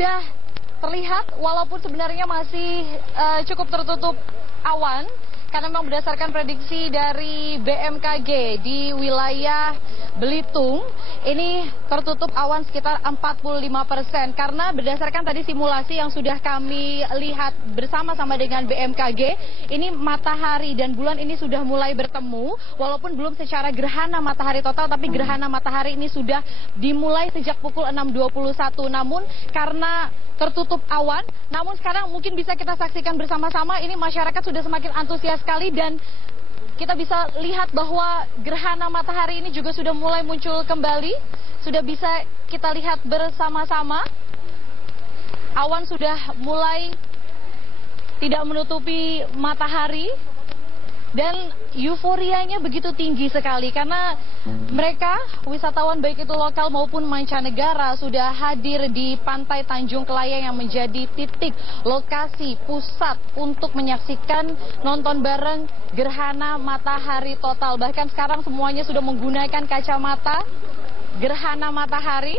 Sudah terlihat walaupun sebenarnya masih cukup tertutup awan karena memang berdasarkan prediksi dari BMKG di wilayah Belitung ini tertutup awan sekitar 45% karena berdasarkan tadi simulasi yang sudah kami lihat bersama-sama dengan BMKG ini matahari dan bulan ini sudah mulai bertemu walaupun belum secara gerhana matahari total tapi gerhana matahari ini sudah dimulai sejak pukul 6.21 namun karena tertutup awan, namun sekarang mungkin bisa kita saksikan bersama-sama ini masyarakat sudah semakin antusias sekali dan kita bisa lihat bahwa gerhana matahari ini juga sudah mulai muncul kembali, sudah bisa kita lihat bersama-sama. Awan sudah mulai tidak menutupi matahari dan euforianya begitu tinggi sekali karena mereka wisatawan baik itu lokal maupun mancanegara sudah hadir di Pantai Tanjung Kelayang yang menjadi titik lokasi pusat untuk menyaksikan nonton bareng gerhana matahari total. Bahkan sekarang semuanya sudah menggunakan kacamata gerhana matahari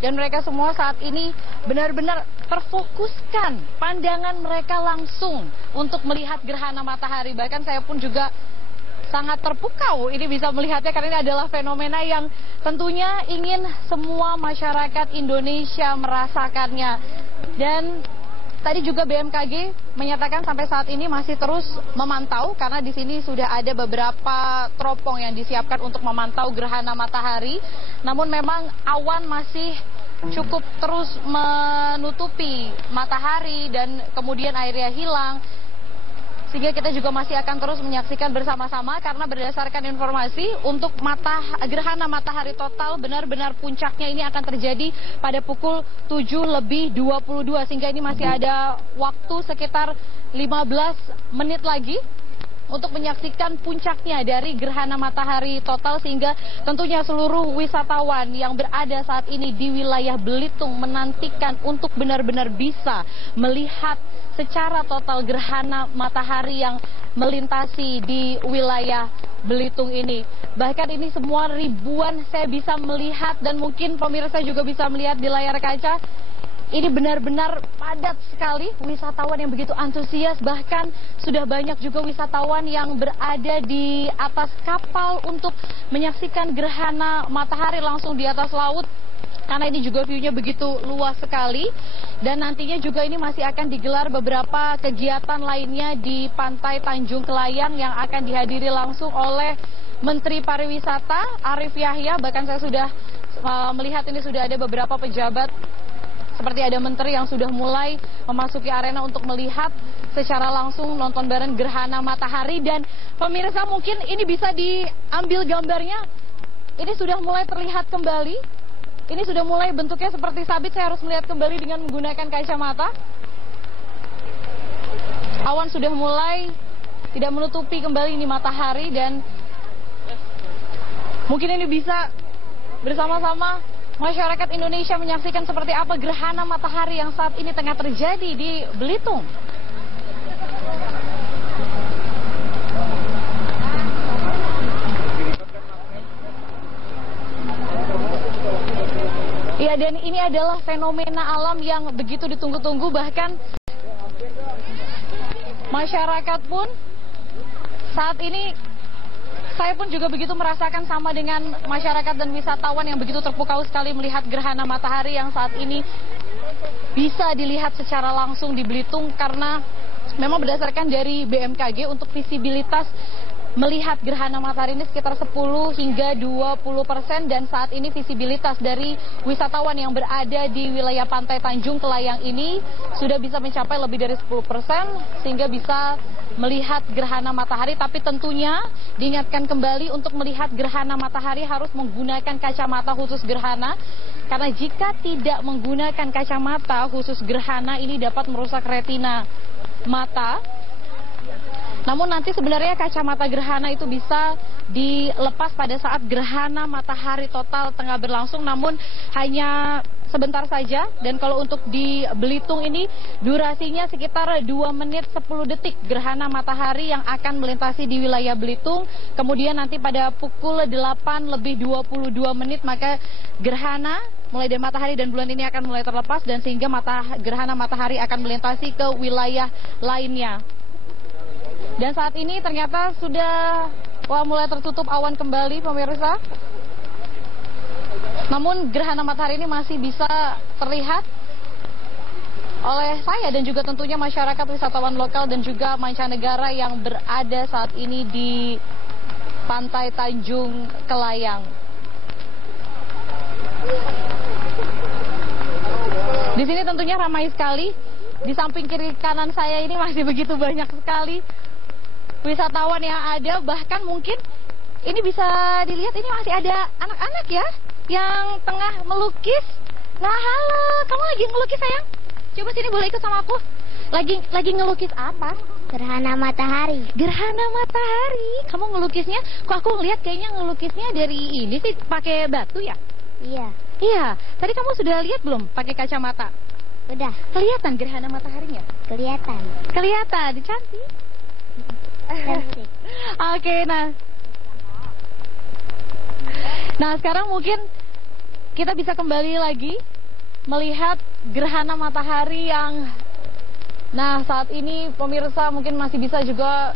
dan mereka semua saat ini benar-benar terfokuskan pandangan mereka langsung untuk melihat gerhana matahari. Bahkan saya pun juga sangat terpukau ini bisa melihatnya karena ini adalah fenomena yang tentunya ingin semua masyarakat Indonesia merasakannya. Dan tadi juga BMKG menyatakan sampai saat ini masih terus memantau karena di sini sudah ada beberapa teropong yang disiapkan untuk memantau gerhana matahari. Namun memang awan masih cukup terus menutupi matahari dan kemudian airnya hilang. Sehingga kita juga masih akan terus menyaksikan bersama-sama karena berdasarkan informasi untuk gerhana matahari total benar-benar puncaknya ini akan terjadi pada pukul 7:22 sehingga ini masih ada waktu sekitar 15 menit lagi untuk menyaksikan puncaknya dari gerhana matahari total sehingga tentunya seluruh wisatawan yang berada saat ini di wilayah Belitung menantikan untuk benar-benar bisa melihat secara total gerhana matahari yang melintasi di wilayah Belitung ini. Bahkan ini semua ribuan saya bisa melihat dan mungkin pemirsa juga bisa melihat di layar kaca. Ini benar-benar padat sekali wisatawan yang begitu antusias, bahkan sudah banyak juga wisatawan yang berada di atas kapal untuk menyaksikan gerhana matahari langsung di atas laut. Karena ini juga view-nya begitu luas sekali dan nantinya juga ini masih akan digelar beberapa kegiatan lainnya di Pantai Tanjung Kelayang yang akan dihadiri langsung oleh Menteri Pariwisata Arief Yahya. Bahkan saya sudah melihat ini sudah ada beberapa pejabat seperti ada menteri yang sudah mulai memasuki arena untuk melihat secara langsung nonton bareng gerhana matahari. Dan pemirsa mungkin ini bisa diambil gambarnya, ini sudah mulai terlihat kembali, ini sudah mulai bentuknya seperti sabit. Saya harus melihat kembali dengan menggunakan kacamata. Awan sudah mulai tidak menutupi kembali ini matahari dan mungkin ini bisa bersama-sama masyarakat Indonesia menyaksikan seperti apa gerhana matahari yang saat ini tengah terjadi di Belitung. Ya, dan ini adalah fenomena alam yang begitu ditunggu-tunggu, bahkan masyarakat pun saat ini saya pun juga begitu merasakan sama dengan masyarakat dan wisatawan yang begitu terpukau sekali melihat gerhana matahari yang saat ini bisa dilihat secara langsung di Belitung karena memang berdasarkan dari BMKG untuk visibilitas melihat gerhana matahari ini sekitar 10 hingga 20% dan saat ini visibilitas dari wisatawan yang berada di wilayah Pantai Tanjung Kelayang ini sudah bisa mencapai lebih dari 10% sehingga bisa melihat gerhana matahari. Tapi tentunya diingatkan kembali untuk melihat gerhana matahari harus menggunakan kacamata khusus gerhana karena jika tidak menggunakan kacamata khusus gerhana ini dapat merusak retina mata. Namun nanti sebenarnya kacamata gerhana itu bisa dilepas pada saat gerhana matahari total tengah berlangsung, namun hanya sebentar saja. Dan kalau untuk di Belitung ini durasinya sekitar 2 menit 10 detik gerhana matahari yang akan melintasi di wilayah Belitung. Kemudian nanti pada pukul 8 lebih 22 menit maka gerhana mulai dari matahari dan bulan ini akan mulai terlepas dan sehingga gerhana matahari akan melintasi ke wilayah lainnya. Dan saat ini ternyata sudah mulai tertutup awan kembali pemirsa. Namun gerhana matahari ini masih bisa terlihat oleh saya dan juga tentunya masyarakat wisatawan lokal dan juga mancanegara yang berada saat ini di Pantai Tanjung Kelayang. Di sini tentunya ramai sekali. Di samping kiri kanan saya ini masih begitu banyak sekali wisatawan yang ada. Bahkan mungkin ini bisa dilihat ini masih ada anak-anak ya yang tengah melukis. Nah, halo, kamu lagi ngelukis sayang? Coba sini boleh ikut sama aku. Lagi ngelukis apa? Gerhana matahari. Gerhana matahari. Kamu ngelukisnya? Kok aku ngeliat kayaknya ngelukisnya dari ini sih pakai batu ya? Iya. Iya. Tadi kamu sudah lihat belum pakai kacamata? Udah. Kelihatan gerhana mataharinya? Kelihatan. Kelihatan. Cantik. Cantik. Oke, nah sekarang mungkin kita bisa kembali lagi melihat gerhana matahari yang saat ini pemirsa mungkin masih bisa juga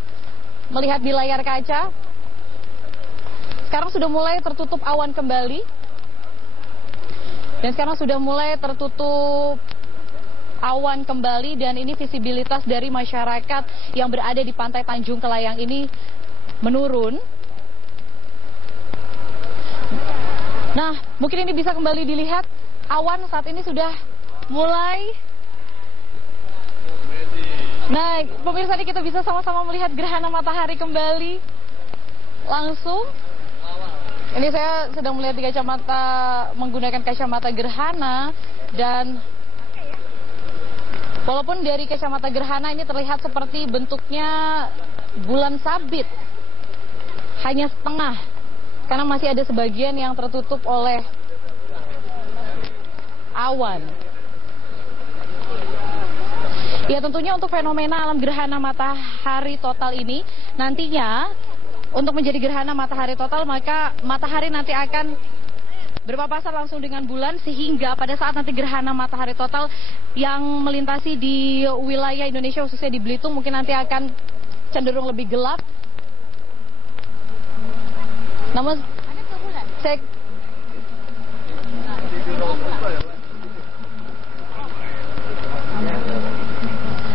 melihat di layar kaca. Sekarang sudah mulai tertutup awan kembali. Dan sekarang sudah mulai tertutup awan kembali dan ini visibilitas dari masyarakat yang berada di Pantai Tanjung Kelayang ini menurun. Nah, mungkin ini bisa kembali dilihat, awan saat ini sudah mulai. Nah, pemirsa ini kita bisa sama-sama melihat gerhana matahari kembali langsung. Ini saya sedang melihat di kacamata, menggunakan kacamata gerhana dan walaupun dari kacamata gerhana ini terlihat seperti bentuknya bulan sabit, hanya setengah. Karena masih ada sebagian yang tertutup oleh awan. Ya tentunya untuk fenomena alam gerhana matahari total ini nantinya untuk menjadi gerhana matahari total maka matahari nanti akan berpapasan langsung dengan bulan sehingga pada saat nanti gerhana matahari total yang melintasi di wilayah Indonesia khususnya di Belitung mungkin nanti akan cenderung lebih gelap. Namun cek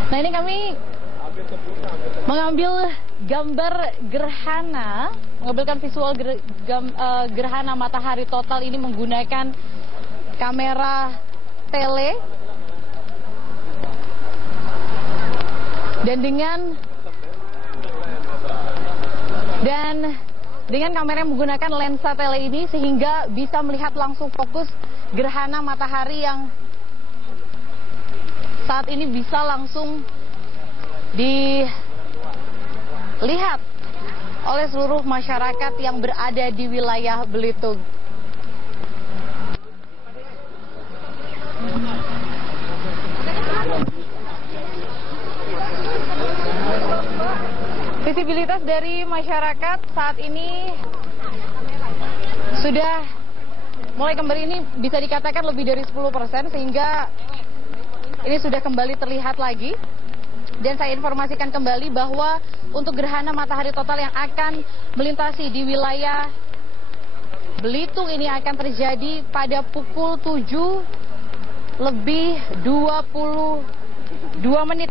nah ini kami mengambil gambar gerhana, mengambilkan visual gerhana matahari total ini menggunakan kamera tele dan dengan kamera yang menggunakan lensa tele ini sehingga bisa melihat langsung fokus gerhana matahari yang saat ini bisa langsung dilihat oleh seluruh masyarakat yang berada di wilayah Belitung. Visibilitas dari masyarakat saat ini sudah mulai kembali, ini bisa dikatakan lebih dari 10% sehingga ini sudah kembali terlihat lagi. Dan saya informasikan kembali bahwa untuk gerhana matahari total yang akan melintasi di wilayah Belitung ini akan terjadi pada pukul 7:22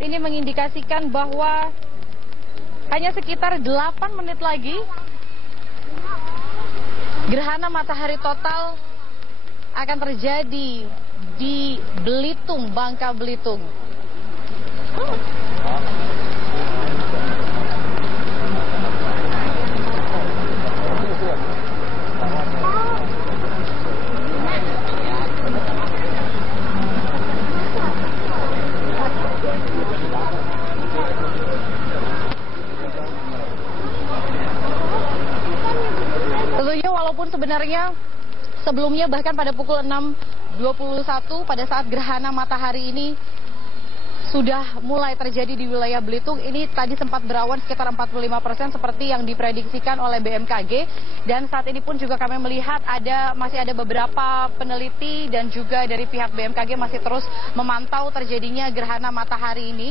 ini mengindikasikan bahwa hanya sekitar 8 menit lagi gerhana matahari total akan terjadi di Belitung, Bangka Belitung. Tentunya walaupun sebenarnya sebelumnya bahkan pada pukul 6:21 pada saat gerhana matahari ini sudah mulai terjadi di wilayah Belitung. Ini tadi sempat berawan sekitar 45% seperti yang diprediksikan oleh BMKG. Dan saat ini pun juga kami melihat masih ada beberapa peneliti dan juga dari pihak BMKG masih terus memantau terjadinya gerhana matahari ini.